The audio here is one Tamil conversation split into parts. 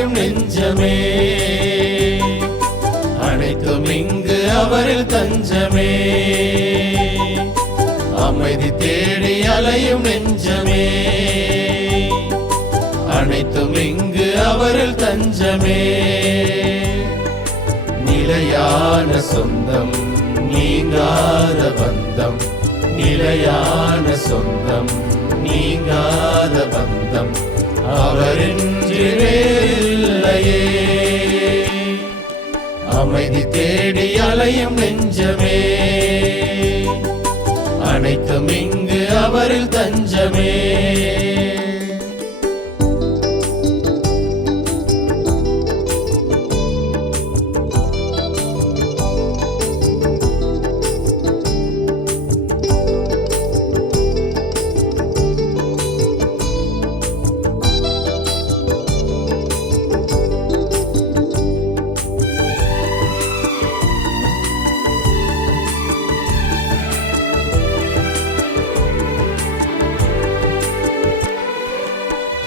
அலையும் நெஞ்சமே, அனைத்தும் இங்கு அவரில் தஞ்சமே. அமைதி தேடி அலையும் நெஞ்சமே, அனைத்தும் இங்கு அவரில் தஞ்சமே. நிலையான சொந்தம் நீங்காத பந்தம், நிலையான சொந்தம் நீங்காத பந்தம் அவரின்றி வேறில்லையே. அமைதி தேடி அலையும் நெஞ்சமே, அனைத்தும் இங்கு அவரில் தஞ்சமே.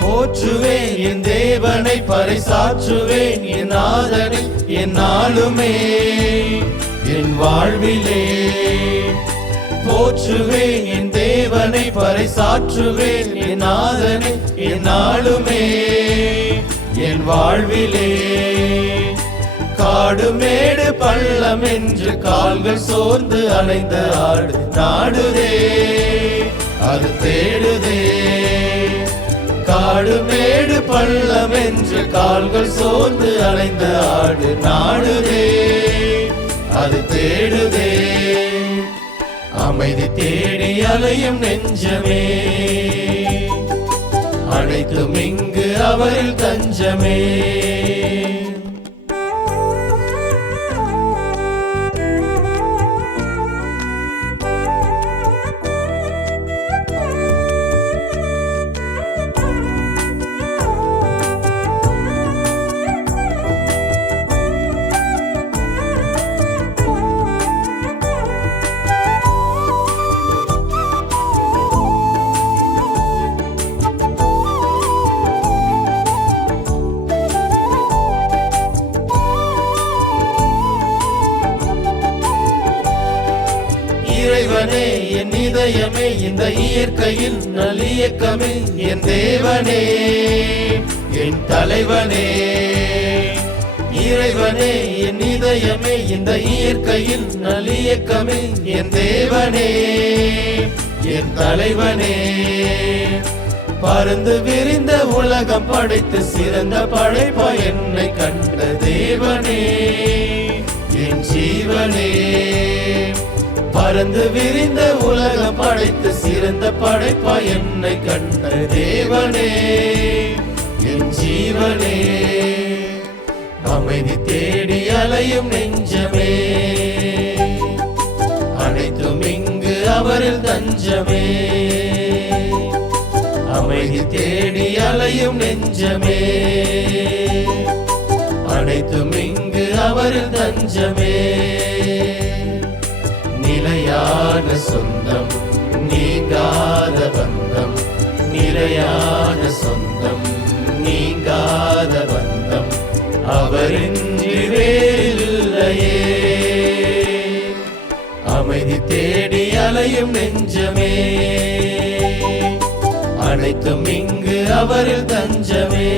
போற்றுவேன் என் தேவனை, பறைசாற்றுவேன் என் நாதனை என்னாலுமே என் வாழ்விலே. போற்றுவேன் என் தேவனை, பறைசாற்றுவேன் என் நாதனை என்னாலுமே என் வாழ்விலே. காடு மேடு பள்ளம் என்று கால்கள் சோர்ந்து அலைந்த ஆடு நாடுதே, அது தேடுதே. காடு மேடு பள்ளம் என்று கால்கள் சோர்ந்து அலைந்த ஆடு நாடுதே, அது தேடுதே. அமைதி தேடி அலையும் நெஞ்சமே, அனைத்தும் இங்கு அவரில் தஞ்சமே. இறைவனே என் இதயமே, இந்த இயற்கையில் நல்லியக்கமே என் தேவனே என் தலைவனே. இறைவனே என் இதயமே, இந்த இயற்கையில் நல்லியக்கமே என் தேவனே என் தலைவனே. பறந்து விரிந்த உலகம் படைத்து சிறந்த படைப்பா என்னை கண்ட தேவனே என் ஜீவனே. பறந்து விரிந்த உலகம் படைத்து சிறந்த படைப்பா என்னை கண்ட தேவனே என் ஜீவனே. அமைதி தேடி அலையும் நெஞ்சமே, அனைத்தும் இங்கு அவரில் தஞ்சமே. அமைதி தேடி அலையும் நெஞ்சமே, அனைத்தும் இங்கு அவரில் தஞ்சமே. நிலையான சொந்தம் நீங்காத பந்தம், நிலையான சொந்தம் நீங்காத பந்தம் அவரின்றி வேறில்லையே. அமைதி தேடி அலையும் நெஞ்சமே, அனைத்தும் இங்கு அவரில் தஞ்சமே.